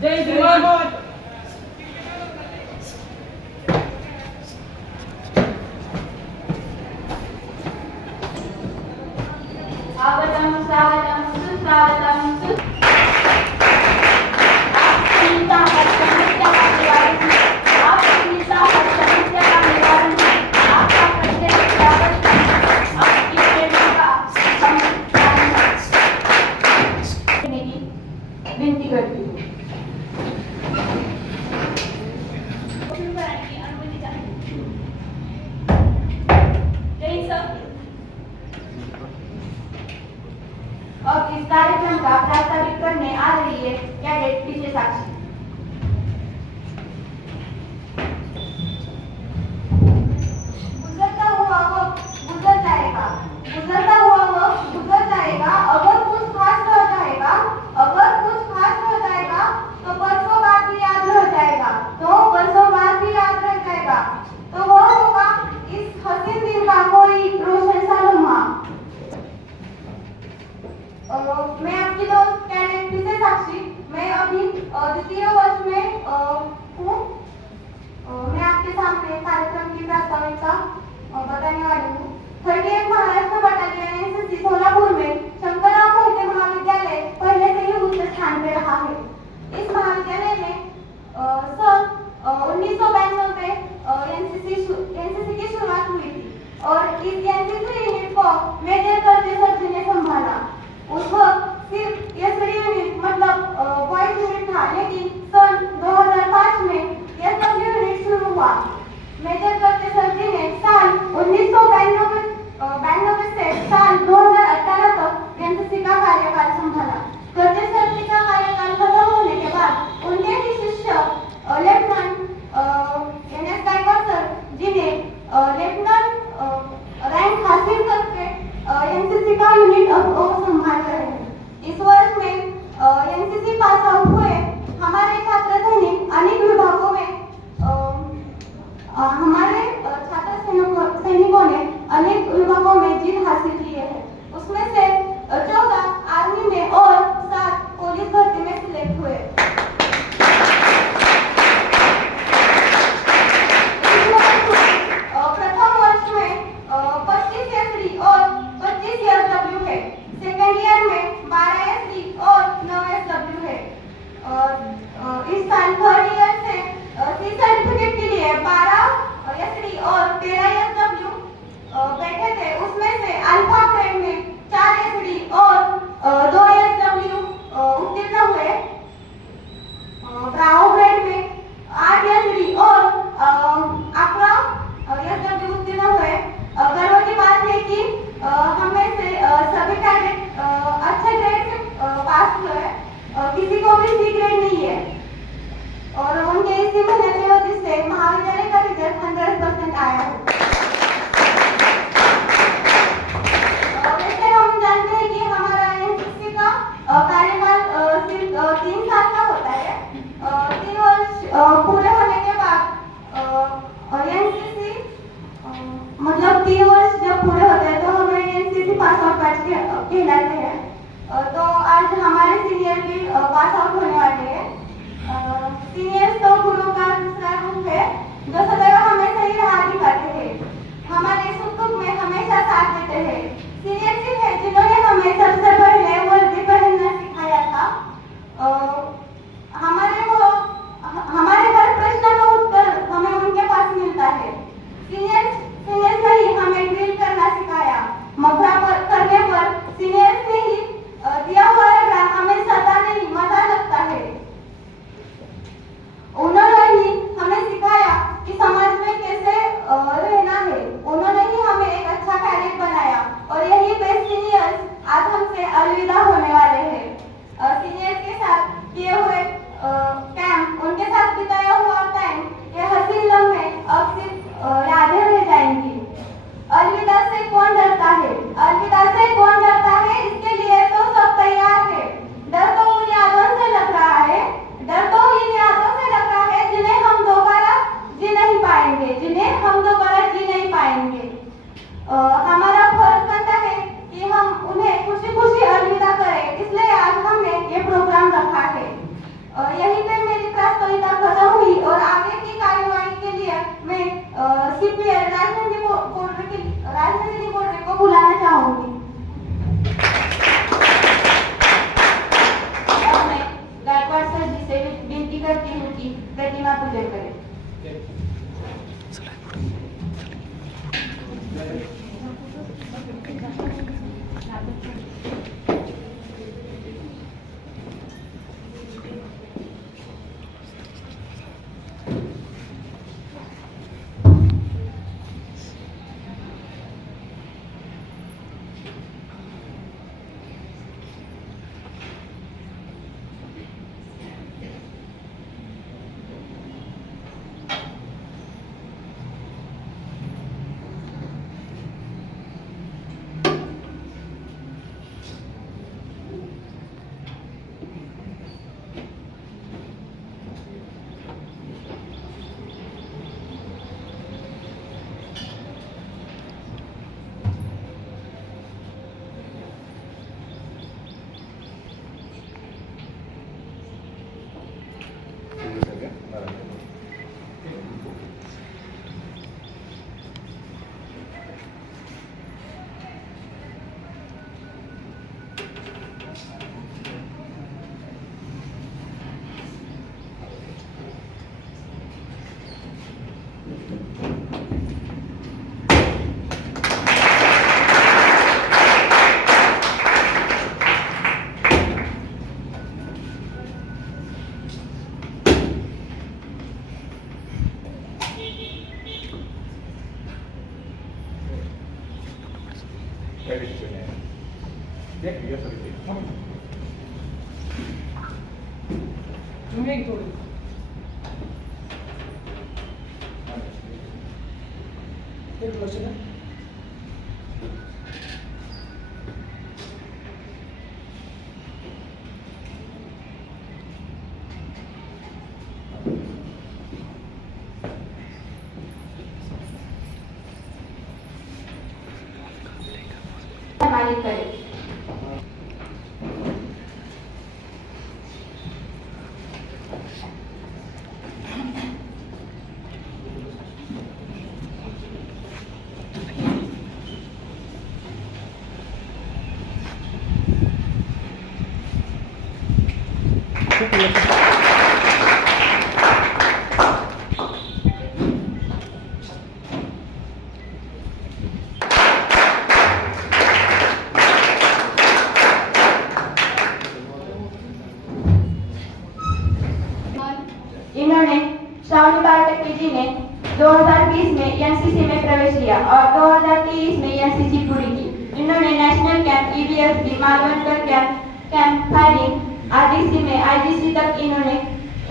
जय जवान। स्वागतम स्वागतम सुस्वागतम आपकी ताकत समस्या का निवारण है। आपकी ताकत समस्या का निवारण है। आपका प्रत्येक प्रयास आपकी प्रेरणा का समाधान करने की विनती करती हूँ। शुरू कराने की अनुमति चाहती हूँ। जय सर। अब इस कार्यक्रम का प्रस्तावित करने आ रही है कैडेट पीछे साक्षी। गुजरता हुआ वक्त गुजर जाएगा, गुजरता हुआ वक्त गुजर जाएगा। अगर कुछ खास रह जाएगा, अगर कुछ खास रह जाएगा तो बरसों बाद भी याद रह जाएगा, तो बरसों बाद भी याद रह जाएगा। तो वो होगा इस हसीन दिन का कोई रोशन सा लम्हा। मैं आपकी दोस्त कैडेट पीछे साक्षी। मैं अभी द्वितीय वर्ष में हूँ। मैं आपके सामने कार्यक्रम की प्रास्ताविका बताने वाली हूँ। 38 महाराष्ट्र बटालियन एनसीसी सोलापुर में शंकरराव मोहिते महाविद्यालय पहले से ही उच्च स्थान पे रहा है। इस महाविद्यालय में सन 1992 में एनसीसी की शुरुआत हुई थी और इस एनसीसी यूनिट को मेजर कर्जे सर जी ने संभाला। उस वक्त सिर्फ ये सभी यूनिट मतलब बॉयज यूनिट था, लेकिन सन 2005 में ये सब यूनिट शुरू हुआ। मेजर कर्जे सर जी ने साल 1992 से साल 2018 तक तुम्ही थोडी एक लक्ष द्या. मालिक करें. इन्होंने श्रावणी पाठक जी ने 2020 में एनसीसी में प्रवेश किया और 2023 में एनसीसी पूरी की. इन्होंने national camp, EBSD, Malvankar camp firing, RDC में आईजीसी तक इन्होंने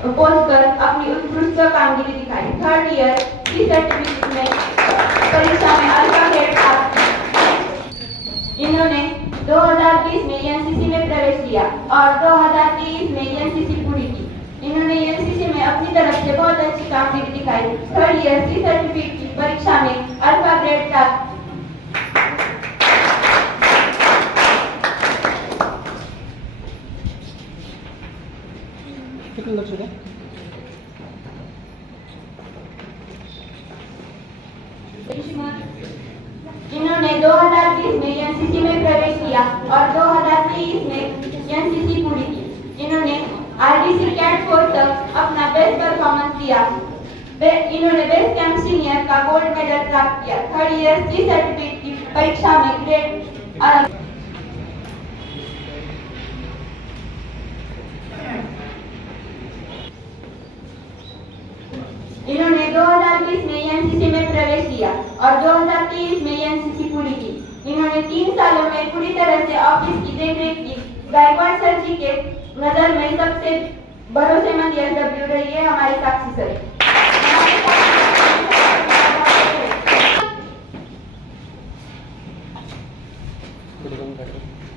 पहुंचकर अपनी उत्कृष्ट कामगिरी दिखाई. थर्ड ईयर सी सर्टिफिकेट में परीक्षा में अल्फा ग्रेड प्राप्त की. इन्होंने 2020 में एनसीसी में प्रवेश किया और 2023 में एनसीसी पूरी की. इन्होंने एनसीसी में अपनी तरफ से बहुत अच्छी कामगिरी दिखाई. थर्ड ईयर सी सर्टिफिकेट की परीक्षा में अल्फा ग्रेड प्राप्त. कितने लक्ष्य द्या. इन्होंने 2020 में एनसीसी में प्रवेश किया और 2023 में एनसीसी पूरी की. इन्होंने आरडीसी कैट 4 तक अपना बेस्ट परफॉर्मेंस दिया. इन्होंने बेस्ट कैंप सीनियर का गोल्ड मेडल प्राप्त किया. थर्ड ईयर सी सर्टिफिकेट की परीक्षा में ग्रेड. इन्होंने 2020 में एनसीसी में प्रवेश किया और 2023 में एनसीसी पूरी की. इन्होंने 3 सालों में पूरी तरह से ऑफिस की देखरेख की. गायकवाड़ सर जी के नजर में सबसे भरोसेमंद एसडब्ल्यू रही है हमारे साक्षी सर.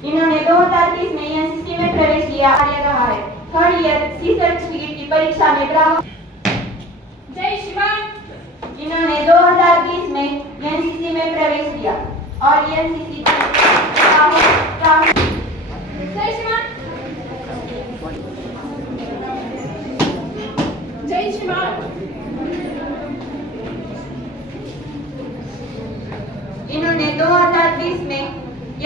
इन्होंने 2030 में एनसीसी में प्रवेश किया रहा है. थर्ड ईयर सी सर्टिफिकेट की परीक्षा में ग्राहक. जय शिवान. इन्होंने 2020 में एनसीसी में प्रवेश किया और एनसीसी जय शिवान. जय शिवान. इन्होंने 2020 में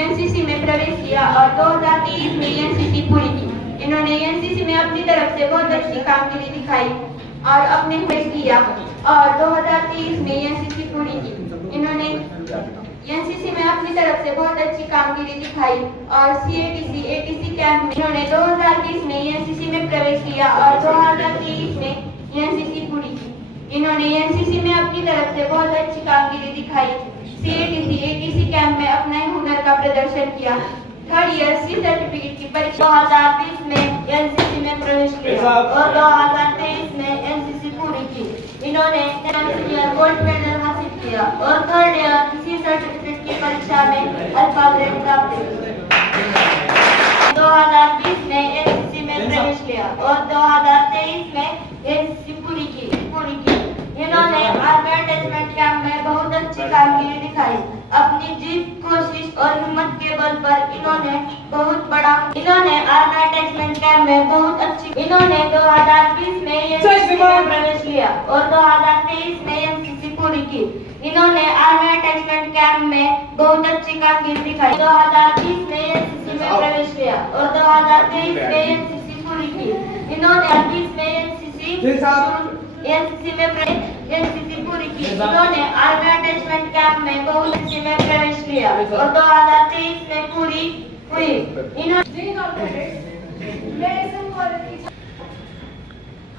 एनसीसी में प्रवेश किया और 2023 में एनसीसी पूरी की. इन्होंने एनसीसी में अपनी तरफ से बहुत अच्छी कामगिरी दिखाई और अपने पेश किया और 2023 में एनसीसी पूरी की. इन्होंने एनसीसी में अपनी तरफ से बहुत अच्छी कामगिरी दिखाई और सीएटीसी एटीसी कैंप में इन्होंने 2020 में एनसीसी में प्रवेश किया और 2023 में एनसीसी पूरी की. इन्होंने एनसीसी में अपनी तरफ से बहुत अच्छी कामगिरी दिखाई. सीएटीसी एटीसी कैंप में अपने हुनर का प्रदर्शन किया. थर्ड ईयर सी सर्टिफिकेट की परीक्षा 2020 में एनसीसी में प्रवेश किया और 2023 में एनसीसी पूरी की. इन्होंने सीनियर गोल्ड मेडल हासिल किया और थर्ड ईयर सी सर्टिफिकेट की परीक्षा में अल्फा ग्रेड प्राप्त किया. 2020 में एनसीसी में प्रवेश किया और 2023 में एनसीसी पूरी की. इन्होंने आर्मी अटैचमेंट कैंप में बहुत अच्छी कामगिरी दिखाई. अपनी जीत, कोशिश और हिम्मत के बल पर इन्होंने आर्मी अटैचमेंट कैंप में बहुत अच्छी इन्होंने 2020 में एनसीसी में प्रवेश लिया और 2023 में एनसीसी पूरी की। इन्होंने आर्मी अटैचमेंट कैंप में बहुत अच्छी कामगिरी दिखाई। 2020 में एनसीसी में प्रवेश लिया और 2023 में एनसीसी पूरी की। इन्होंने 2020 में एनसीसी पूरी की। इन्होंने आर्मी अटैचमेंट कैंप में बहुत अच्छी में प्रवेश लिया और 2023 में पूरी हुई।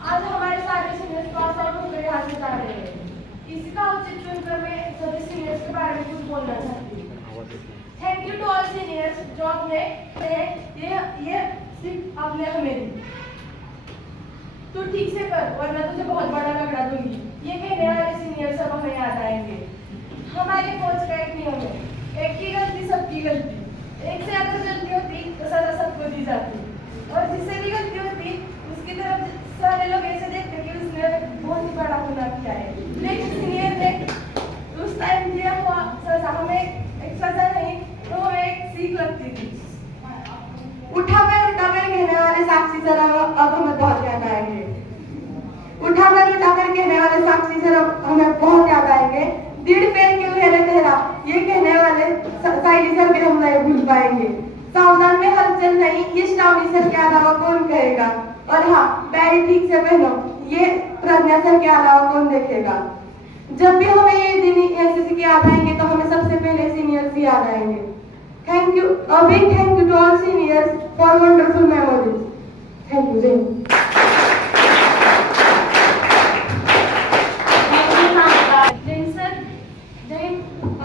आज हमारे सारे सीनियर्स पास आउट होकर यहाँ से जा रहे हैं। इसी का औचित्य चुनकर मैं सभी सीनियर्स के बारे में कुछ बोलना चाहती हूँ। Thank you to all seniors जो अपने ये सिर्फ आपने हमें दी। तू ठीक से कर वरना तुझे बहुत बड़ा रगड़ा दूंगी। ये कहने वाले सीनियर सब हमें याद आएंगे। हमारी फौज का एक नियम है, एक की गलती सबकी गलती। एक से अगर गलती होती तो सजा सबको दी जाती और जिससे भी गलती होती उसकी तरफ सारे लोग ऐसे देखते कि उसने बहुत ही बड़ा गुनाह किया है। लेकिन सीनियर ने उस टाइम दिया हुआ सजा हमें एक सजा नहीं तो हमें एक सीख लगती थी। उठा पैर कहने वाले साक्षी सर अब हमें बहुत याद आएंगे। उठा पैर कहने वाले साक्षी सर हमें बहुत याद आएंगे। दीड़ पैर क्यों है रे तेरा ये कहने वाले साइली सर भी हम नहीं भूल पाएंगे। सावधान में हलचल नहीं ये श्रावणी सर के अलावा कौन कहेगा। और हाँ पैर ठीक से पहनो ये प्रज्ञा सर के अलावा कौन देखेगा। जब भी हमें ये दिन एनसीसी के याद आएंगे तो हमें सबसे पहले सीनियर्स भी याद आएंगे। Thank you a big thank you to all seniors for wonderful memories. Thank you जय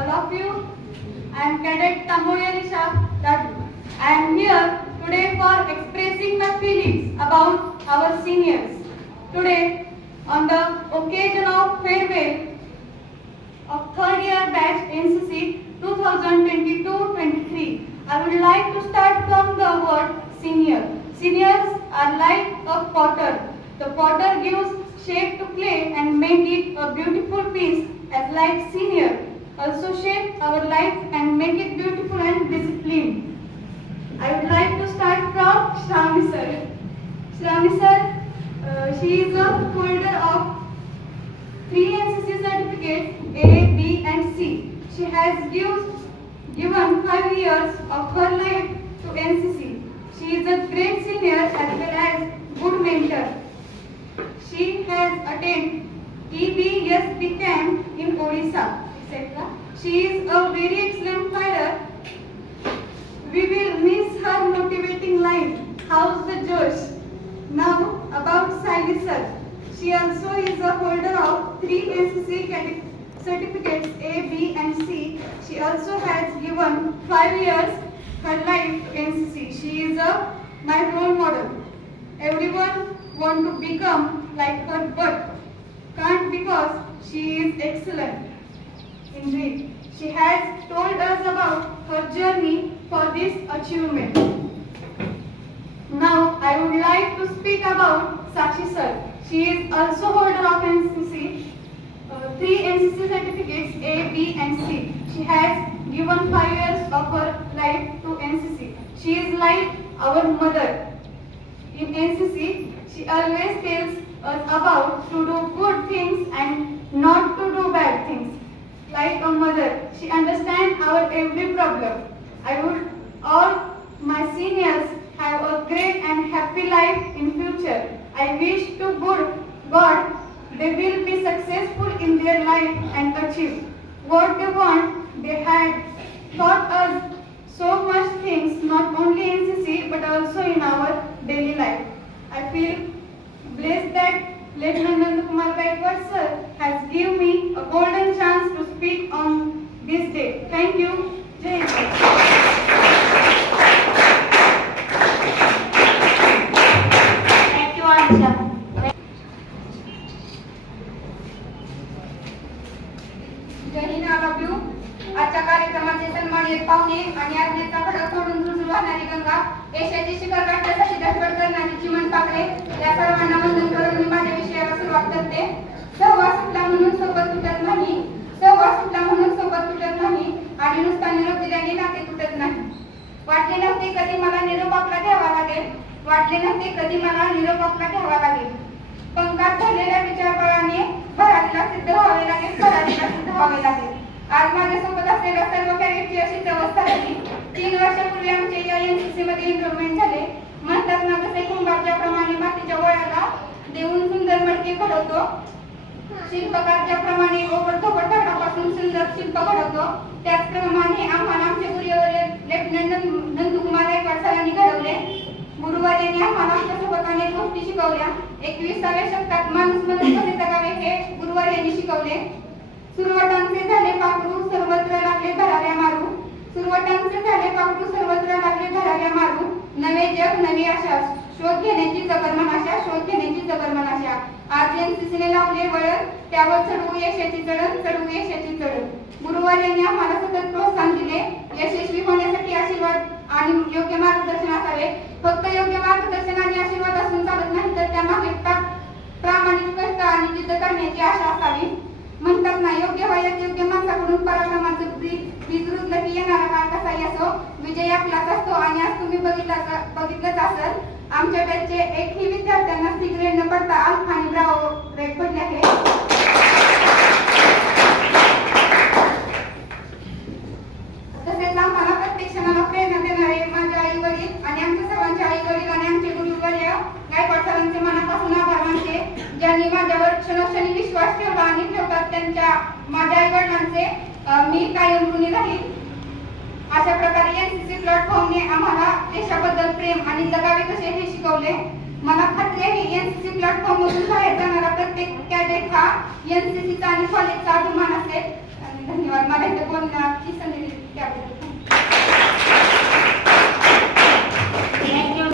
all of you. I am Cadet Tamboya Risha that I am here today for expressing my feelings about our seniors. Today, on the occasion of farewell of third year batch NCC 2022-23, I would like to start from the word senior. Seniors are like a potter. The potter gives shape to clay and make it a beautiful piece as like senior also shape our life and make it beautiful and disciplined. I would like to start from Shravani sir. Shravani sir, she is a holder of 3 NCC certificates A, B and C. She has given 5 years of her life to NCC. She is a great senior as well as good mentor. She has attended EBSB camp in Odisha, etc. She is a very excellent fighter. We will miss her motivating line. How's the Josh? Now about Saili sir. She also is a holder of 3 NCC certificates A, B and C. She also has given 5 years her life to NCC. She is my role model. Everyone want to become like her but can't because she is excellent. Indeed, she has told us about her journey for this achievement. Now, I would like to speak about Sakshi sir. She is also holder of NCC, 3 NCC certificates A, B and C. She has given 5 years of her life to NCC. She is like our mother. In NCC, she always tells us about to do good things and not to do bad things. Like a mother, she understands our every problem. I would all my seniors have a great and happy life in future. I wish to God they will be successful in their life and achieve what they want. They had taught us so much things, not only in NCC but also in our daily life. I feel blessed that Lieutenant Nand Kumar Gaikwad sir has given me a golden chance to speak on this day. Thank you. Jai Hind. Thank you, Anisha. जय Hind all of you. आजच्या कार्यक्रमाचे सन्मानित पाहुणे आणि अग्नेचा खडक फोडून झुळझुळ वाहणारी गंगा यशाची शिखर गाठण्यासाठी धडपड करणारी चिमण पाकडे या सर्वांना वंदन करून मी माझ्या विषयाला सुरुवात करते. सहवास सुटला म्हणून सोबत तुटत नाही. सहवास सुटला म्हणून सोबत तुटत नाही आणि नुसता निरोप दिल्याने नाते तुटत नाही. वाटले नव्हते कधी मला निरोप आपला घ्यावा लागेल. वाटले नव्हते कधी मला निरोप आपला घ्यावा लागेल. पंखात भरलेल्या विचारबळाने भरारीला सिद्ध व्हावे लागेल, भरारीला सिद्ध व्हावे लागेल. आज माझ्यासोबत असलेल्या सर्व कॅडेटची अशीच अवस्था झाली. 3 वर्षापूर्वी आमचे या एनसीसी मध्ये एनरोलमेंट झाले. म्हणतात ना, जसे कुंभारच्या प्रमाणे मातीच्या गोळ्याला देऊन सुंदर मडके घडवतो, शिल्पकार ज्याप्रमाणे ओबडधोबड दगडापासून सुंदर शिल्प घडवतो, त्याचप्रमाणे आम्हाला आमचे गुरुवर्य लेफ्टनंट नंदकुमार गायकवाड सरांनी घडवले. गुरुवर्यांनी आम्हाला आमच्यासोबत अनेक गोष्टी शिकवल्या. 21व्या शतकात माणूस म्हणून कसे जगावे हे गुरुवर्यांनी शिकवले. सुरवटांचे झाले पाखरू सर्वत्र लागले धराऱ्या मारू, सुरवटांचे झाले पाखरू सर्वत्र लागले धराऱ्या मारू, नवे जग नवी आशा, शोध घेण्याची जबरमन आशा, शोध घेण्याची जबरमन आशा. आज एनसीसीने लावले वळण, त्यावर चढवू यशाची चढण, चढवू यशाची चढण. गुरुवर्यांनी आम्हाला सतत प्रोत्साहन दिले. यशस्वी होण्यासाठी आशीर्वाद आणि योग्य मार्गदर्शन असावे. फक्त योग्य मार्गदर्शन आणि आशीर्वाद असून चालत नाही, तर त्यामागे प्रामाणिक कष्ट आणि जिद्द करण्याची आशा असावी. म्हणतात ना, योग्य वयात योग्य माणसाकडून पराक्रमाचं बीज रुजलं की येणारा काळ कसाही असो, विजय आपलाच असतो. आणि आज तुम्ही बघितलंच असेल, आमच्या बॅचचे एकही विद्यार्थ्यांना सी ग्रेड न पडता अल्फा आणि ब्रावो ग्रेड पडले आहे. तसेच आम्हाला प्रत्येक क्षणाला प्रेरणा देणारे माझे आई वडील आणि आमच्या सर्वांचे आई वडील आणि आमचे गुरुवर्य गायकवाड सरांचे मनापासून आभार मानते, ज्यांनी माझ्यावर क्षणोक्षणी विश्वास ठेवला आणि ठेवतात. त्यांच्या माझ्या आई वडिलांचे मी कायम ऋणी राहील. अशा प्रकारे एनसीसी प्लॅटफॉर्मने आम्हाला देशाबद्दल प्रेम आणि जगावे कसे हे शिकवले. मला खात्री आहे एनसीसी प्लॅटफॉर्म मधून बाहेर जाणारा प्रत्येक कॅडेट हा एनसीसीचा आणि कॉलेजचा अभिमान असेल. धन्यवाद. मला इथे बोलण्याची संधी दिली त्याबद्दल. Thank you.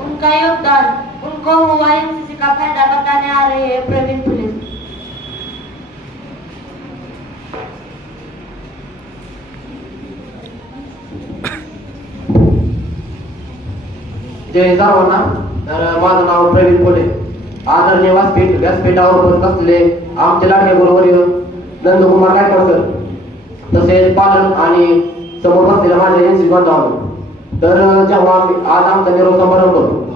उनका योगदान, उनको हुआ एनसीसी का फायदा बताने आ रहे हैं प्रवीण पुलिस. जय सर्वांना. तर माझं नाव प्रवीण पोले. आदरणीय व्यासपीठावर उपस्थित असलेले आमचे लाडके गुरुवर्य नंदकुमार गायकवाड सर, तसेच पालक आणि समोर बसलेल्या माझ्या एनसीसी बांधवांनो. तर जेव्हा आज आमचा निरोप समारंभ होतो,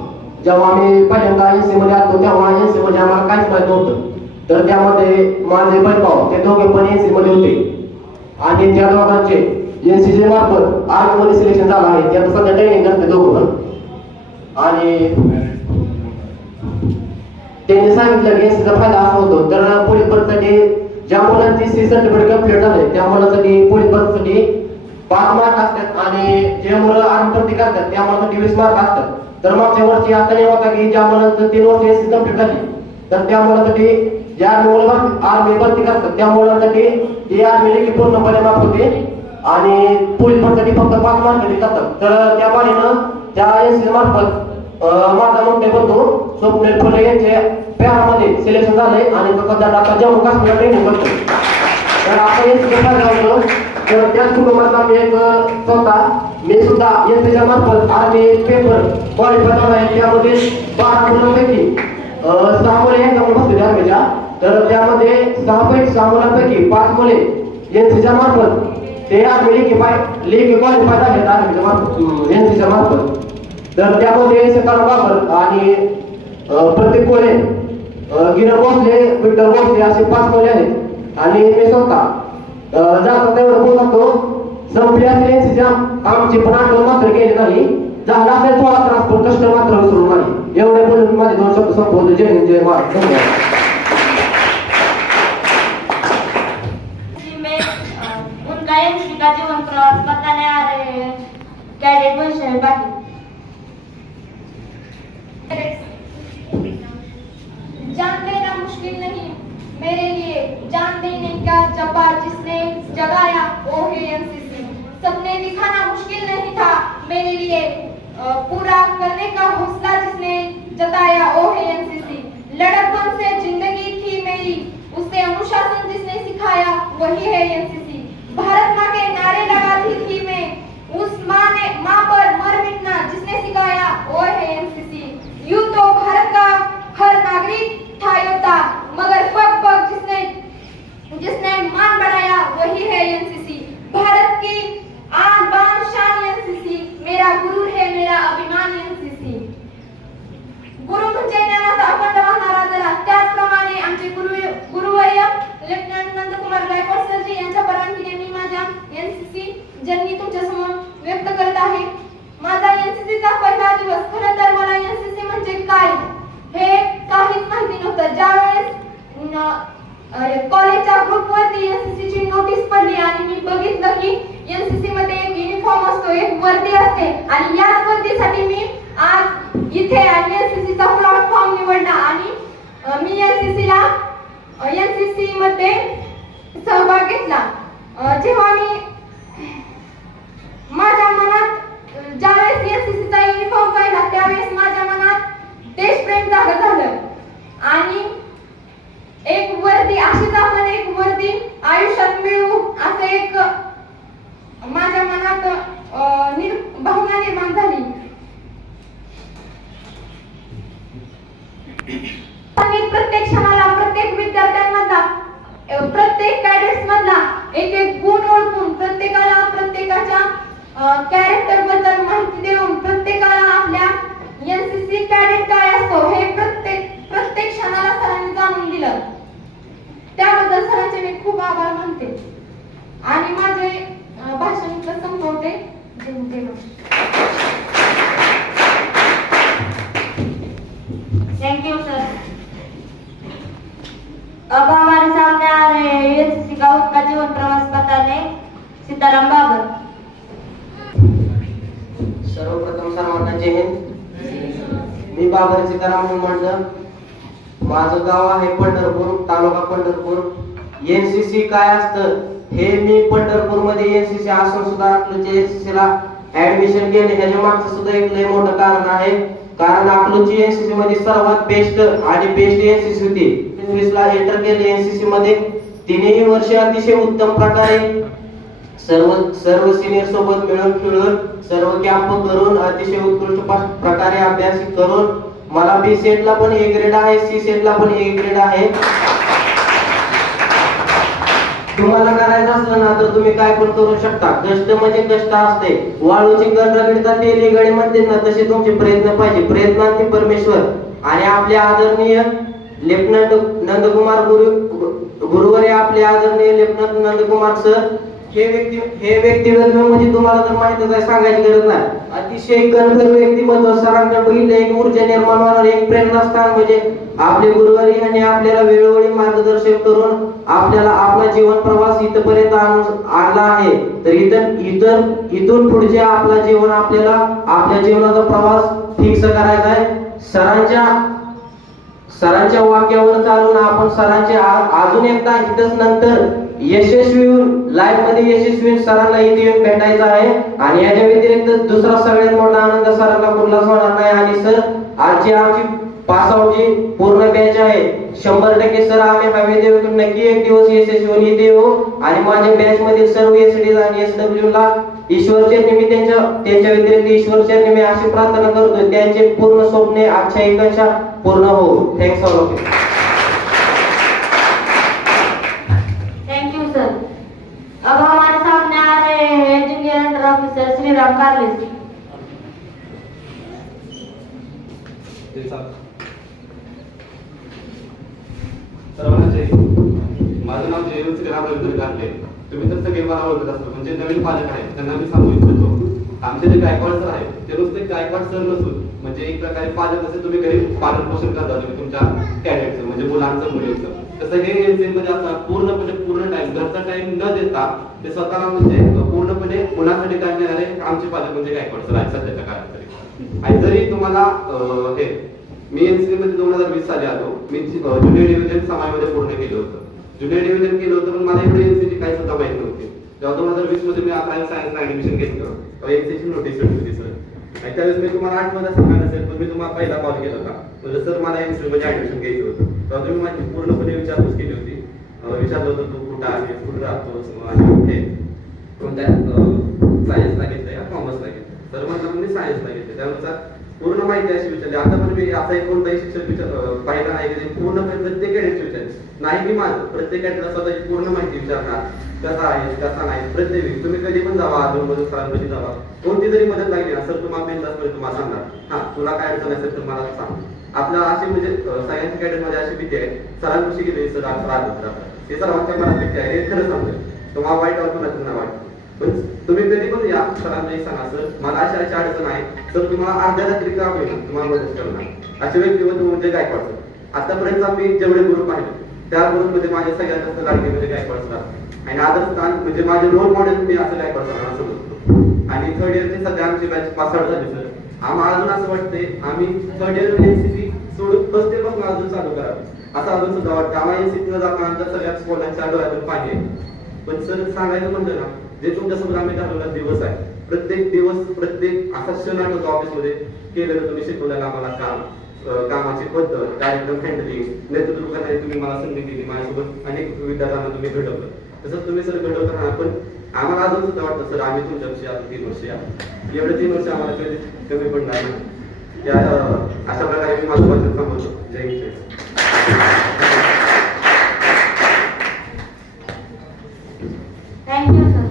जेव्हा आम्ही पहिल्यांदा एनसी मध्ये आलो तेव्हा एनसी मध्ये आम्हाला काहीच माहित नव्हतं. तर त्यामध्ये माझे बहीण ते दोघे पण एनसी मध्ये होते आणि त्या दोघांचे एनसीसी मार्फत आर्मी मध्ये सिलेक्शन झालं आहे. त्याचं सध्या ट्रेनिंग करते दोघं पण. आणि त्यांनी सांगितलं की एनसीचा फायदा असा होतो, तर पोलीस भरतीसाठी ज्या मुलांची सी सर्टिफिकेट कंप्लीट झाले त्या मुलांसाठी पोलीस भरतीसाठी 5 मार्क असतात आणि जे मुलं आर्मी भरती करतात त्या मुलांसाठी 20 मार्क असतात. तर मागच्या वर्षी असा नियम होता की ज्या मुलांचं 3 वर्ष एनसी कंप्लीट झाली तर त्या मुलांसाठी ज्या मुलं आर्मी भरती करतात त्या मुलांसाठी ही आर्मी लेखी पूर्णपणे माफ होते आणि पोलीस भरतीसाठी फक्त 5 मार्क देतात. तर त्या मानेनं त्या एनसी मार्फत माझा मोठे बंधू स्वप्नील फुले यांचे पॅरामध्ये सिलेक्शन झाले आणि तो सध्या आता जम्मू काश्मीर ट्रेनिंग करतो. तर आता एनसीचा फायदा होतो. तर त्याच कुटुंबातला मी एक मी सुद्धा एनसीच्या मार्फत आर्मी पेपर क्वालिफाय झाला आहे. त्यामध्ये 12 मुलांपैकी 6 मुले एक्झाम बसले आर्मीच्या. तर त्यामध्ये 6 मुलांपैकी 5 मुले एनसीच्या मार्फत ते आर्मी लेखी क्वालिफाय झाले आर्मीच्या मार्फत एनसीच्या मार्फत. तर त्यामध्ये सकाळ बाबर आणि प्रत्येक कोले गिरण भोसले, विठ्ठल भोसले असे 5 मुले आहेत आणि मी स्वतः जाता तेवढं बोलतो. संपली असेल एनसीच्या आमची पण आठवण मात्र केली नाही. झाला असेल थोडा त्रास पण कष्ट मात्र विसरून नाही. एवढे बोलून माझे 2 शब्द संपवतो. जय हिंद, जय महाराष्ट्र. धन्यवाद. उनका एनसीसी का जीवन प्रवास बताने आ रहे हैं कैडेट वैष्णवी पाटिल. जान देना मुश्किल नहीं मेरे लिए, जान देने का जज्बा जिसने जगाया वो है एनसीसी. सपने दिखाना मुश्किल नहीं था मेरे लिए, पूरा करने का हौसला जिसने जताया वो है एनसीसी. लड़कपन से जिंदगी थी मेरी, उससे अनुशासन जिसने सिखाया वही है एनसीसी. भारत माँ के नारे लगाती थी मैं, उस माँ पर मर मिटना जिसने सिखाया वो है एनसीसी. यूं तो भारत का हर नागरिक था योद्धा, मगर पग पग जिसने मान बढ़ाया वही है एनसीसी. भारत की आन बान शान एनसीसी, मेरा गुरूर है मेरा अभिमान एनसीसी. इथे NCC चा प्लॅटफॉर्म निवडला आणि मी NCC मध्ये सहभाग घेतला. जेव्हा मी माझ्या मनात ज्यावेळेस NCC चा युनिफॉर्म पाहिला त्यावेळेस माझ्या मनात देशप्रेम जागं झालं आणि एक वर्दी अशीच आपण एक वर्दी आयुष्यात मिळवू असं एक माझ्या मनात भावना निर्माण झाली. प्रत्येक क्षणाला प्रत्येक विद्यार्थ्यांमधला प्रत्येक कॅडेट्स मधला एक एक गुण ओळखून प्रत्येकाला प्रत्येकाच्या कॅरेक्टर बद्दल माहिती देऊन प्रत्येकाला आपल्या NCC कॅडेट काय असतो हे प्रत्येक क्षणाला सरांनी जाणून दिलं. त्याबद्दल सरांचे मी खूप आभार मानते आणि माझे भाषण इथं संपवते. Thank you sir. अब हमारे सामने आ रहे हैं NCC का उनका जीवन प्रवास बताने सीताराम बाबर. सर्वप्रथम सर्वांना जय हिंद. मी बाबर सीताराम म्हणलं. माझं गाव आहे पंढरपूर, तालुका पंढरपूर. NCC काय असतं हे मी पंढरपूर मध्ये NCC असून सुद्धा आपलं NCC ला ऍडमिशन घेणे ह्याच्या मागचं सुद्धा एक लय मोठं कारण आहे. कारण आपलं NCC मध्ये सर्वात बेस्ट आणि बेस्ट NCC होती. 20 ला एंटर केले NCC मध्ये. तिन्ही वर्ष अतिशय उत्तम प्रकारे सर्व सिनियर सोबत मिळून खेळून सर्व कॅम्प करून अतिशय उत्कृष्ट प्रकारे अभ्यास करून मला B सेट ला पण A ग्रेड आहे, C सेट ला पण A ग्रेड आहे. तुम्हाला करायचं असलं ना तर तुम्ही काय पण करू शकता. कष्ट म्हणजे कष्ट असते. वाळूची गण रगडता तेली गळे म्हणते ना तसे तुमचे प्रयत्न पाहिजे. प्रयत्नांती परमेश्वर. आणि आपले आदरणीय लेफ्टनंट नंदकुमार गुरुवर आपले आदरणीय लेफ्टनंट नंदकुमार सर हे व्यक्तिमत्व म्हणजे तुम्हाला तर माहितच आहे, सांगायची गरज नाही. अतिशय कणखर व्यक्तिमत्व. सरांकडे बघितलं एक ऊर्जा निर्माण होणार एक प्रेरणास्थान म्हणजे आपले गुरुवारी यांनी आपल्याला वेळोवेळी मार्गदर्शन करून आपल्याला आपला जीवन प्रवास इथपर्यंत आणला आहे. तर इथून पुढचे आपला जीवन आपल्याला आपल्या जीवनाचा प्रवास फिक्स करायचा आहे. सरांच्या वाक्यावर चालून आपण सरांचे अजून एकदा इथंच नंतर यशस्वी लाईफ मध्ये यशस्वी सरांना इथे येऊन भेटायचं आहे. आणि याच्या व्यतिरिक्त दुसरा सगळ्यात मोठा आनंद सरांना कुठलाच होणार नाही. आणि सर आजची आमची पास आउटची पूर्ण बॅच आहे. 100% सर आम्ही हवे देऊ नक्की एक दिवस यशस्वी होऊन इथे येऊ. आणि माझ्या बॅच मधील सर्व SD आणि SW ला ईश्वरचे निमित्त त्यांच्या व्यतिरिक्त ईश्वरच्या निमित्त अशी प्रार्थना करतो त्यांचे पूर्ण स्वप्ने आजच्या एकांशा पूर्ण हो. Thanks all of you. Thank you sir. अब हमारे सामने आ रहे हैं junior under officer Shri Ram Karle. सर्वांना जय. माझं नाव जयवंत श्रीराम रवींद्र कारले. तुम्ही तर सगळे मला ओळखत असतो. म्हणजे नवीन पालक आहेत त्यांना मी सांगू इच्छितो आमचे जे गायकवाड सर आहेत ते नुसते गायकवाड सर नसून म्हणजे एक प्रकारे पालक जसे तुम्ही घरी पालन पोषण करता तुम्ही तुमच्या कॅडेटचं म्हणजे मुलांचं मुलींचं तसं हे NCC मध्ये असताना पूर्ण टाइम घरचा टाइम न देता ते स्वतःला म्हणजे पूर्णपणे मुलांसाठी टाइम देणारे आमचे पालक म्हणजे गायकवाड सर आहेत सध्याच्या काळात तरी. आणि जरी तुम्हाला हे मी NCC मध्ये 2020 साली आलो. मी ज्युनियर डिव्हिजन समाजमध्ये पूर्ण केलं होतं. ज्युनियर डिव्हिजन केलं होतं पण मला एवढी NCC काही सुद्धा माहिती नव्हती. जेव्हा 2020 मध्ये मी सायन्सला ऍडमिशन घेतलं तेव्हा NCC नोटीस होती सर. आणि त्यावेळेस मी तुम्हाला आठवत असेल का नसेल पण मी तुम्हाला पहिला कॉल केला होता म्हणजे सर मला NCC मध्ये ऍडमिशन घ्यायचं होतं. तेव्हा तुम्ही माझी पूर्णपणे विचारपूस केली होती. विचारलं होतं तू कुठं आहेस कुठं राहतोस आणि कोणत्या सायन्सला घेतलं या कॉमर्सला घेतलं. तर म्हटलं मी सायन्सला घेतलं. त्यानुसार पूर्ण माहिती अशी विचारली. आता पण मी असा एक कोणताही शिक्षक पाहिला नाही की पूर्णपणे प्रत्येक कॅडेटची विचारली नाही. मी माझं प्रत्येक कॅडेटला स्वतःची पूर्ण माहिती विचारणार कसा आहे कसा नाही. प्रत्येक तुम्ही कधी पण जावा अजून सरांमध्ये जावा कोणती जरी मदत लागली ना सर तुम्हाला बिनधास्त तुम्हाला सांगणार हा तुला काय अडचण असेल तर मला सांग. आपल्या अशी म्हणजे सायन्स कॅडेट मध्ये अशी भीती आहे सरांपाशी गेली सर राहत हे सर्वांच्या मनात भीती आहे हे खरं सांगतो. तुम्हाला वाईट वाटून नाही वाईट पण तुम्ही कधी पण या सरांना सांगा सर मला अशा अडचण आहे सर तुम्हाला अर्ध्या रात्री का होईल तुम्हाला मदत करणार. असे व्यक्तिमत्व म्हणजे गायकवाड सर. आतापर्यंत आम्ही जेवढे गुरु पाहिले त्या गुरुमध्ये माझे सगळ्यात जास्त लाडके म्हणजे गायकवाड सर आणि आदर्श स्थान म्हणजे माझे रोल मॉडेल मी असं गायकवाड सरांना समजतो. आणि थर्ड इयरचे सध्या आमची बॅच पास आउट झाली सर. आम्हाला अजून असं वाटतंय आम्ही थर्ड इयर एनसीसी सोडून फर्स्ट इयर पासून अजून चालू करावं असं अजून सुद्धा वाटतं. आम्हाला एनसीसीला जाताना आमच्या सगळ्या स्कॉलांच्या डोळ्यातून पाणी आहे. पण सर सांगायचं म्हणलं ना, जे तुमच्यासोबत आम्ही घालवला दिवस आहे, प्रत्येक दिवस प्रत्येक असा क्षण आठवतो ऑफिसमध्ये केलेलं तुम्ही शिकवलेलं आम्हाला काम, कामाची पद्धत, कार्यक्रम हँडलिंग, नेतृत्व करण्याची तुम्ही मला संधी दिली. माझ्यासोबत अनेक विद्यार्थ्यांना तुम्ही घडवलं. तसंच तुम्ही सर घडवत राहा. पण आम्हाला अजून सुद्धा वाटतं सर आम्ही तुमच्यापेक्षा आता 3 वर्ष या एवढे 3 वर्ष आम्हाला कधी कमी पडणार नाही. या अशा प्रकारे मी माझं भाषण थांबवतो. जय हिंद. Thank you sir.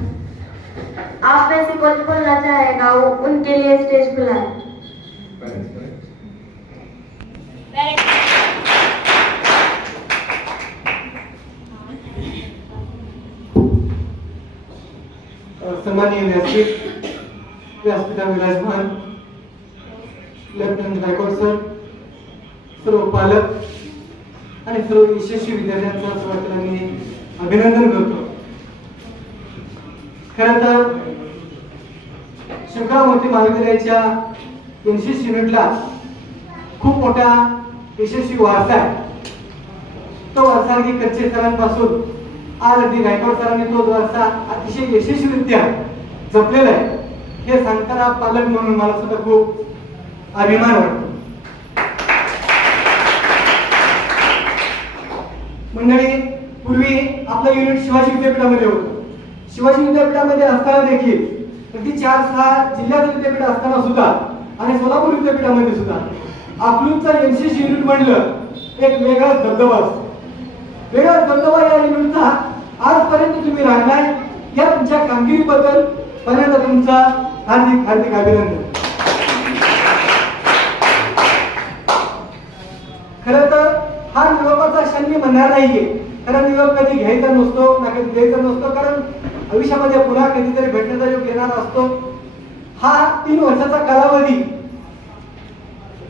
आप में से कुछ बोलना चाहेगा वो उनके लिए स्टेज खुला है. सम्माननीय व्यासपीठावर विराजमान लेफ्टनंट गायकवाड सर, सर्व पालक आणि सर्व यशस्वी विद्यार्थ्यांचं सुरुवातीला मी अभिनंदन करतो. खरं तर शंकरराव मोती महाविद्यालयाच्या 80 युनिटला खूप मोठा यशस्वी वारसा आहे. तो वारसा अगदी कच्चे सरांपासून आज अगदी गायकवाड सरांनी तो वारसा अतिशय यशस्वीरित्या जपलेला आहे. हे सांगताना पालक म्हणून मला सुद्धा खूप अभिमान वाटतो. मंडळी, पूर्वी आपलं युनिट शिवाजी विद्यापीठामध्ये होतं. शिवाजी विद्यापीठामध्ये असताना देखील अगदी 4-6 जिल्ह्याचं विद्यापीठ असताना सुद्धा आणि सोलापूर विद्यापीठामध्ये सुद्धा अकलूजचा 80 युनिट म्हणलं एक वेगळाच धबधबा असतो. वेगळा धबधबा या युनिटचा आजपर्यंत तुम्ही राहिलाय. या तुमच्या कामगिरीबद्दल पहिल्यांदा तुमचा हार्दिक हार्दिक अभिनंदन. खरं तर हा निरोपाचा क्षण मी म्हणणार नाहीये, कारण निरोप कधी घ्यायचा नसतो ना कधी द्यायचा नसतो, कारण आयुष्यामध्ये पुन्हा कधीतरी भेटण्याचा योग येणार असतो. हा 3 वर्षाचा कालावधी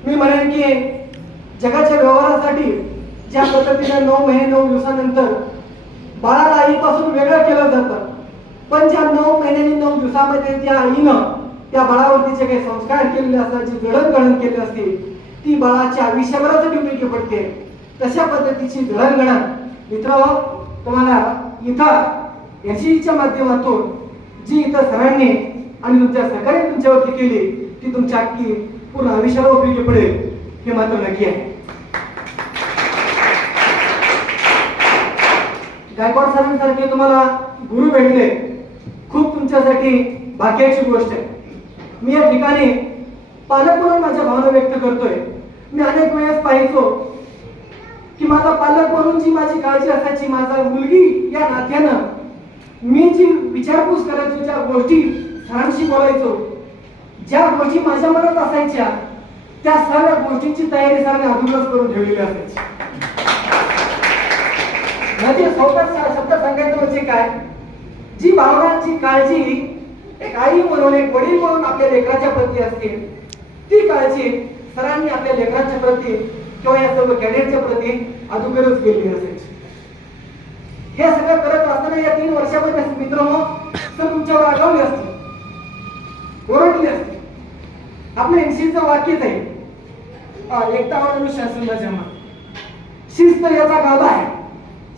मी म्हणेन की जगाच्या व्यवहारासाठी ज्या पद्धतीने 9 महिने 9 दिवसानंतर बाळाला आईपासून वेगळं केलं जातं, पण ज्या 9 महिन्यांनी 9 दिवसामध्ये त्या आईनं त्या बाळावरती जे काही संस्कार केलेले असतात, जी जडणघडण केली असते, ती बाळाच्या आयुष्यभरासाठी उपयोगी पडते. तशा पद्धतीची जडणघडण मित्रांनो तुम्हाला इथं एनसीसीच्या माध्यमातून जी इथं सरांनी आणि तुमच्या सहकार्याने तुमच्यावरती केली, ती तुमच्या अख्खी पूर्ण आयुष्याला उपयोगी पडेल हे मात्र नक्की आहे. गायकवाड सरांसारखे तुम्हाला गुरु भेटले खूप तुमच्यासाठी भाग्याची गोष्ट आहे. मी या ठिकाणी पालक म्हणून माझ्या भावना व्यक्त करतोय. मी अनेक वेळेस पाहितो की माझा पालक म्हणून जी माझी काळजी असायची, माझा मुलगी या नात्यानं मी जी विचारपूस करायचो, ज्या गोष्टी सरांशी बोलायचो, ज्या गोष्टी माझ्या मनात असायच्या, त्या सर्व गोष्टींची तयारी सरांनी अगोदरच करून ठेवलेली असायची. म्हणजे शब्द सांगायचं म्हणजे काय, जी भावना, जी काळजी एक आई म्हणून, एक वडील म्हणून आपल्या लेकराच्या प्रती असते, ती काळजी सरांनी आपल्या लेकरांच्या प्रती किंवा या सर्व कॅडेटच्या प्रती अगोदरच केलेली असायची. हे सगळं करत असताना या 3 वर्षामध्ये मित्रांनो सर तुमच्यावर आगावले असते, ओरडले असते. आपलं एनसीचं वाक्यच आहे, एकता अनुशासन जमा. शिस्त याचा गाभा आहे.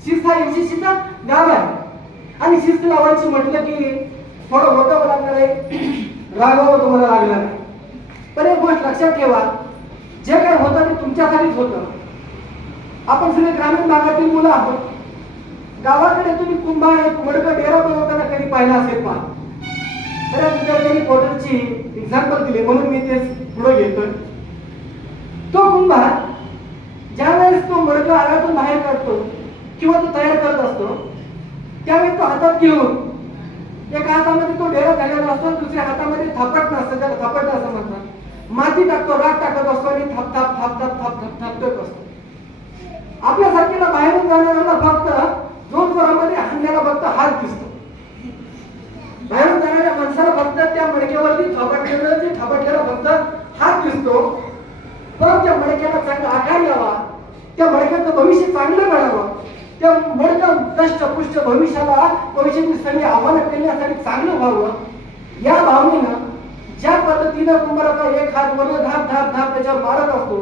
शिस्त हा एनसीसीचा गाभा आहे. आणि शिस्त लावायची म्हटलं की थोडं मोठं लागणार आहे, रागावर तुम्हाला लागणार नाही. पण एक गोष्ट लक्षात ठेवा, जे काय होतं ते तुमच्यासाठीच होतं. आपण सगळे ग्रामीण भागातील मुलं आहोत. गावाकडे तुम्ही कुंभार एक मडकं डेरा बनवताना कधी पाहिला असेल पहा. बऱ्याच विद्यार्थ्यांनी पोर्टरची एक्झाम्पल दिली म्हणून मी ते पुढे घेतोय. तो कुंभार ज्यावेळेस तो मडकं आळ्यातून बाहेर काढतो किंवा तो तयार करत असतो, त्यावेळेस तो हातात घेऊन एका हातामध्ये तो डेरा धरलेला असतो, दुसऱ्या हातामध्ये थापटणं असतं, त्याला थापटणं असं म्हणतात. माती टाकतो, राग टाकत असतो आणि थाप थाप थाप थाप थाप थाप थापत असतो. आपल्यासारख्याला बाहेरून जाणाऱ्याला फक्त जोरजोरामध्ये हाणण्याला फक्त हात दिसतो. बाहेरून जाणाऱ्या माणसाला फक्त त्या मडक्यावरती थापटलेलं, जे थापटलेला फक्त हात दिसतो. पण त्या मडक्याला चांगला आकार यावा, त्या मडक्याचं भविष्य चांगलं घडावं, त्या मडकं दष्टपुष्ट भविष्याला भविष्याची सगळी आव्हानं करण्यासाठी चांगलं व्हावं, या भावनेनं ज्या पद्धतीनं कुंभाराचा एक हात वर धाप धाप धाप त्याच्यावर मारत असतो,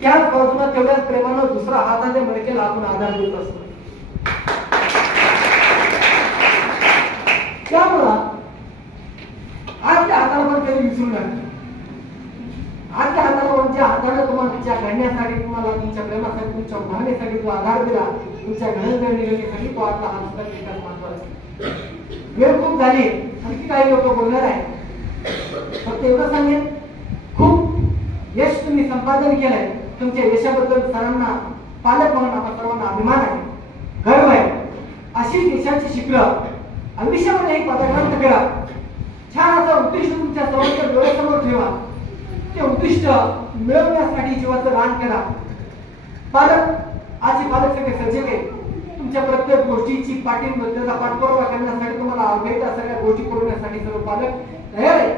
त्याच बाजूला तेवढ्याच प्रेमानं दुसरा हाताने मडकेला आपण आधार देत असतो. त्यामुळं आजच्या हाताला पण कधी विसरू नका. आजच्या हाताला पण ज्या हाताने तुम्हाला घडण्यासाठी, तुम्हाला तुमच्या प्रेमासाठी, तुमच्या उभारणीसाठी जो आधार दिला, तुमच्या घडणघडणीसाठी तो आजचा हात सुद्धा तितकाच महत्वाचा. वेळ खूप झाली, आणखी काही लोक बोलणार आहे. फक्त एवढं सांगेन, खूप यश तुम्ही संपादन केलंय. तुमच्या यशाबद्दल सरांना पालक म्हणून आपण सर्वांना अभिमान आहे, गर्व आहे. अशीच यशाची शिखरं आयुष्यामध्ये एक पदाक्रांत करा. छान असं उद्दिष्ट तुमच्या सर्वांच्या डोळ्यासमोर ठेवा. ते उद्दिष्ट मिळवण्यासाठी जीवाचं रान करा. पालक, आजचे पालक सगळे सजग आहेत. तुमच्या प्रत्येक गोष्टीची त्याचा पाठपुरावा करण्यासाठी, तुम्हाला आवडत्या सगळ्या गोष्टी पुरवण्यासाठी सर्व पालक तयार आहे.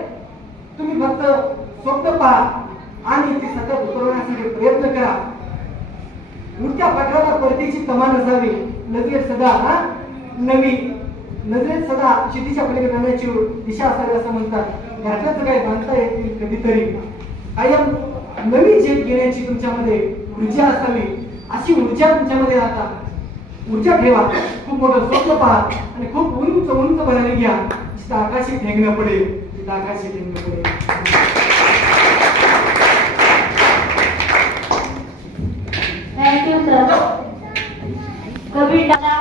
तुम्ही फक्त स्वप्न पहा आणि ते सतत उतरवण्यासाठी प्रयत्न करा. उडत्या पाठराला परतीची कमान असावी, नजरेत सदा नवी, नजरेत सदा शेतीच्या पलीकडे जाण्याची दिशा असावी असं म्हणतात. घरातच काय बांधता येतील कधीतरी, कायम नवी झेप घेण्याची तुमच्यामध्ये ऊर्जा असावी. अशी ऊर्जा तुमच्यामध्ये राहता. ऊर्जा ठेवा, खूप मोठं स्वप्न पहा आणि खूप उंच उंच भरारी घ्या. जिथं आकाशी ठेंगणं पडेल, तिथं आकाशी ठेंगणं पडेल. Thank you sir. कबीर दादा.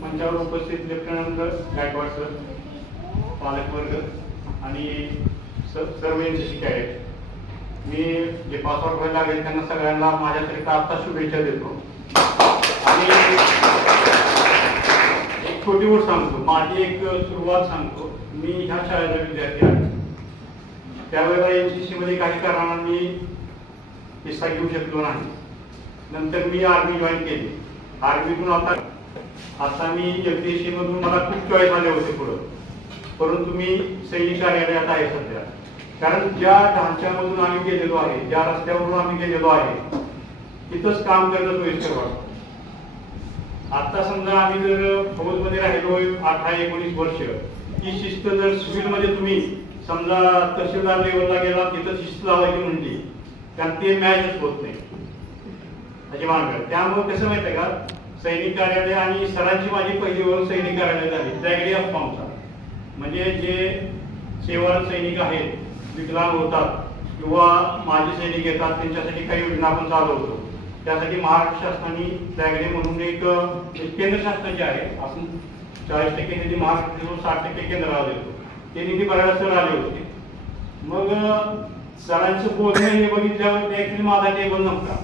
मंचावर उपस्थित लेफ्टनंट गायकवाड सर, पालकवर्ग आणि सर्व एनसीसी कॅडेट, मी जे पासआउट व्हायला लागेल त्यांना सगळ्यांना माझ्याकरिता आता शुभेच्छा देतो. आणि एक छोटी गोष्ट सांगतो, माझी एक सुरुवात सांगतो. मी ह्या शाळेचा विद्यार्थी आहे. त्यावेळेला एनसीसी मध्ये काही कारणांनी हिस्सा घेऊ शकलो नाही. नंतर मी आर्मी जॉईन केली. आर्मीतून आता मी एमपीएससी मधून मला खूप चॉईस आले होते पुढं, परंतु मी सैनिक कार्यालयात आहे सध्या. कारण ज्या ढांच्यामधून आम्ही गेलेलो आहे, ज्या रस्त्यावरून आम्ही गेलेलो आहे, तिथंच काम करणं सोयीस्कर वाटतं. आता समजा आम्ही जर फौजमध्ये राहिलो 18-19 वर्ष, ही शिस्त जर सिव्हिलमध्ये तुम्ही समजा तहसीलदार लेवलला गेला, तिथं शिस्त लावायची म्हणली, कारण ते मॅचच होत नाही अशी मागणी. त्यामुळे कसं माहिती आहे का, सैनिक कार्यालय आणि सरांची माझी पहिली ओळख सैनिक कार्यालय झाली, फ्लॅग डे ऑफ फॉर्मचा. म्हणजे जे सेवारत सैनिक आहेत, विकलांग होतात किंवा माजी सैनिक येतात, त्यांच्यासाठी काही योजना आपण चालवतो. त्यासाठी महाराष्ट्र शासनाने फ्लॅग डे म्हणून एक केंद्र शासनाचे आहे, आपण 40% निधी महाराष्ट्र 60% केंद्राला देतो. ते निधी बऱ्याच सर आले होते. मग सरांचं बोलणं हे बघितल्यावर ऍक्च्युली माझा टेबल नव्हता.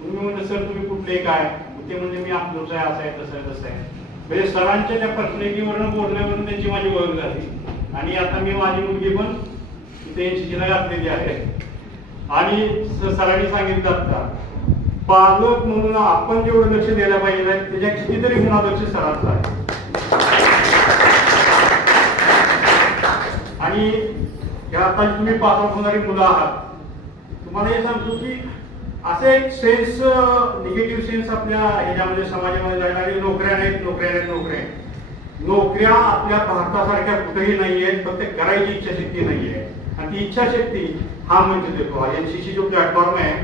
मी म्हटलं सर तुम्ही कुठले काय, ते म्हणजे मी आपलोच आहे, असं आहे तसं आहे तसं आहे. म्हणजे सरांच्या त्या पर्सनॅलिटीवरनं बोलण्यावरून त्यांची माझी ओळख झाली. आणि आता मी माझी मुलगी पण इथे एनसीसीला घातलेली आहे. आणि सरांनी सांगितलं आता पालक म्हणून आपण जेवढं लक्ष द्यायला पाहिजे त्याच्या कितीतरी गुणादर्श सरांचा आहे. आणि आता तुम्ही पासआउट होणारी मुलं आहात, तुम्हाला हे सांगतो की असे एक सेन्स, निगेटिव्ह सेन्स आपल्या ह्याच्यामध्ये समाजामध्ये जाणारी नोकऱ्या नाहीत, नोकऱ्या नाहीत, नोकऱ्या. नोकऱ्या आपल्या भारतासारख्या कुठेही नाहीये, फक्त करायची इच्छाशक्ती नाहीये. आणि ती इच्छाशक्ती हा मंच देतो. हा एनसीसी जो प्लॅटफॉर्म आहे,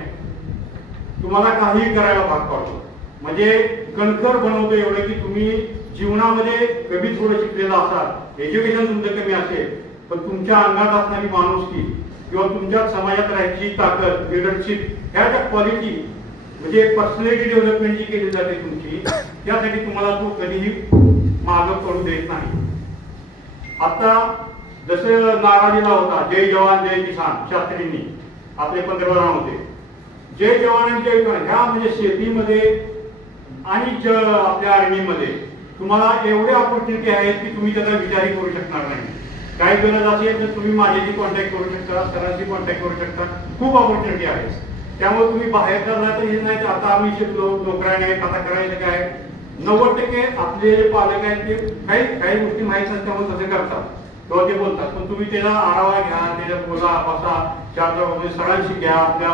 तुम्हाला काहीही करायला भाग पाडतो. म्हणजे कणखर बनवतो एवढं की तुम्ही जीवनामध्ये कमी थोडं शिकलेलं असाल, एज्युकेशन तुमचं कमी असेल, पण तुमच्या अंगात असणारी माणुसकी किंवा तुमच्या समाजात राहायची ताकद, लिडरशिप, ह्या ज्या क्वालिटी म्हणजे पर्सनॅलिटी डेव्हलपमेंट जी केली जाते तुमची, त्यासाठी तुम्हाला तो कधीही मागं पडू देत नाही. आता जसं नारा दिला होता, जय जवान जय किसान, शास्त्रींनी आपले पंतप्रधान होते. जय जवान आणि जय किसान ह्या म्हणजे शेतीमध्ये आणि आपल्या आर्मीमध्ये तुम्हाला एवढे ऑपॉर्च्युनिटी आहेत की तुम्ही त्याचा विचारही करू शकणार नाही. काही गरज असेल तर तुम्ही माझ्याशी कॉन्टॅक्ट करू शकता, सरांशी कॉन्टॅक्ट करू शकता. खूप ऑपॉर्च्युनिटी आहेत. त्यामुळे तुम्ही बाहेर करणार तर हे नाही तर आता आम्ही शिकलो, नोकऱ्या नाहीत, आता करायचं काय. 90% आपले जे पालक आहेत ते काही गोष्टी माहीत असतात त्यामुळे तसे करतात किंवा ते बोलतात. पण तुम्ही त्याला आढावा घ्या, त्याच्यात बोला, बसा, चार सरांशी घ्या, आपल्या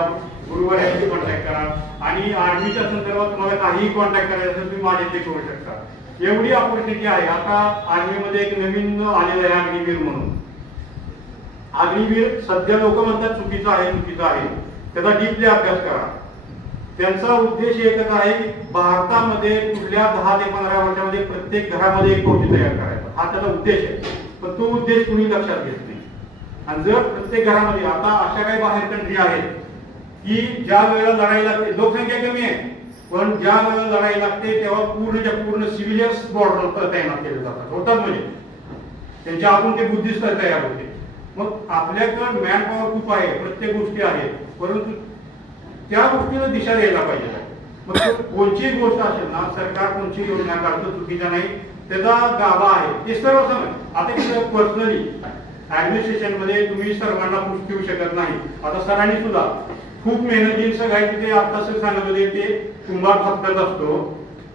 गुरुवाऱ्यांशी कॉन्टॅक्ट करा. आणि आर्मीच्या संदर्भात तुम्हाला काहीही कॉन्टॅक्ट करायचं असेल तुम्ही माझ्याशी करू शकता. एवढी ऑपॉर्च्युनिटी आहे. आता आर्मीमध्ये एक नवीन आलेलं आहे अग्निवीर म्हणून. अग्निवीर सध्या लोक म्हणतात चुकीचं आहे. त्याचा डीपली अभ्यास करा. त्यांचा उद्देश एकच आहे की भारतामध्ये पुढल्या 10 ते 15 वर्षामध्ये प्रत्येक घरामध्ये एक फौजी तयार करायचा, हा त्याचा उद्देश आहे. पण तो उद्देश कुणी लक्षात घेत नाही. आणि जर प्रत्येक घरामध्ये आता अशा काही बाहेर कंट्री आहेत की ज्या वेळेला लढाई लागते, लोकसंख्या कमी आहे, पण ज्या वेळेला लढाई लागते तेव्हा पूर्ण सिव्हिलियन्स बॉर्डर तैनात केले जातात, होतात म्हणजे त्यांच्या आपण ते बुद्धिस्ट तयार होते. मग आपल्याकडे मॅन पॉवर खूप आहे, प्रत्येक गोष्टी आहेत, परंतु त्या गोष्टीला दिशा द्यायला पाहिजे. मग कोणची गोष्ट असेल ना, सरकार कोणची योजना काढतं चुकीच्या नाही, त्याचा गाभा आहे ते सर्व समज. आता पर्सनली ऍडमिनिस्ट्रेशन मध्ये तुम्ही सर्वांना पुश ठेवू शकत नाही. आता सरांनी सुद्धा खूप मेहनती सगळ्याची ते आता सांगत होते ते कुंभार थापटत असतो,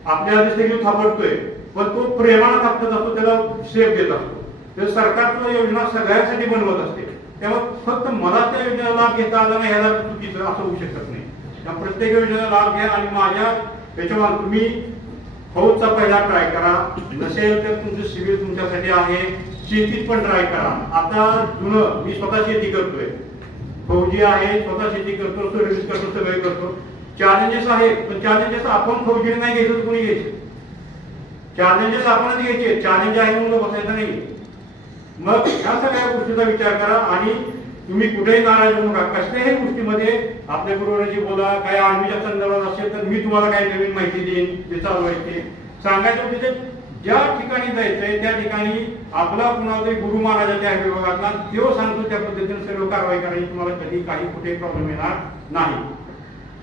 आपल्याला दिसते की थापटतोय, पण तो प्रेमाला थापटत असतो, त्याला सेफ देत असतो. तर सरकार योजना सगळ्यांसाठी बनवत असते, तेव्हा फक्त मला त्या योजनेला लाभ घेता आला नाही ह्याला चुकीचं असं होऊ शकत नाही. प्रत्येक योजनेचा लाभ घ्या. आणि माझ्या याच्यावर तुम्ही फौजचा पहिला ट्राय करा, नसेल तर तुमचं सिव्हिल तुमच्यासाठी आहे. शेतीत पण ट्राय करा. आता जुनं मी स्वतः शेती करतोय, फौजी आहे, स्वतः शेती करतो, सर्व्हिस करतो, सगळे करतो. चॅलेंजेस आहेत, पण चॅलेंजेस आपण फौजीने नाही घ्यायचं तर कोणी घ्यायचं. चॅलेंजेस आपणच घ्यायचे. चॅलेंज आहे म्हणून बसायचं नाही. मग ह्या सगळ्या गोष्टीचा विचार करा आणि तुम्ही कुठेही नाराज होऊ नका. कसल्याही गोष्टीमध्ये आपल्या बरोबरची बोला. काय आर्मीच्या संदर्भात असेल तर मी तुम्हाला काही नवीन माहिती देईन, जे चालू आहे ते सांगायचं. तिथे ज्या ठिकाणी जायचंय त्या ठिकाणी आपला कुणाला तरी गुरु महाराजाच्या विभागातला तो सांगतो त्या पद्धतीने सर्व कारवाई करायची. तुम्हाला कधी काही कुठे प्रॉब्लेम येणार नाही.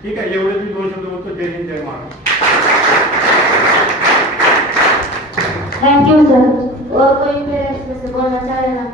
ठीक आहे, एवढे मी 2 शब्द बोलतो. जय हिंद, जय महाराज. Thank you sir. और कोई पेरेंट्स में से बोलना चाहेगा?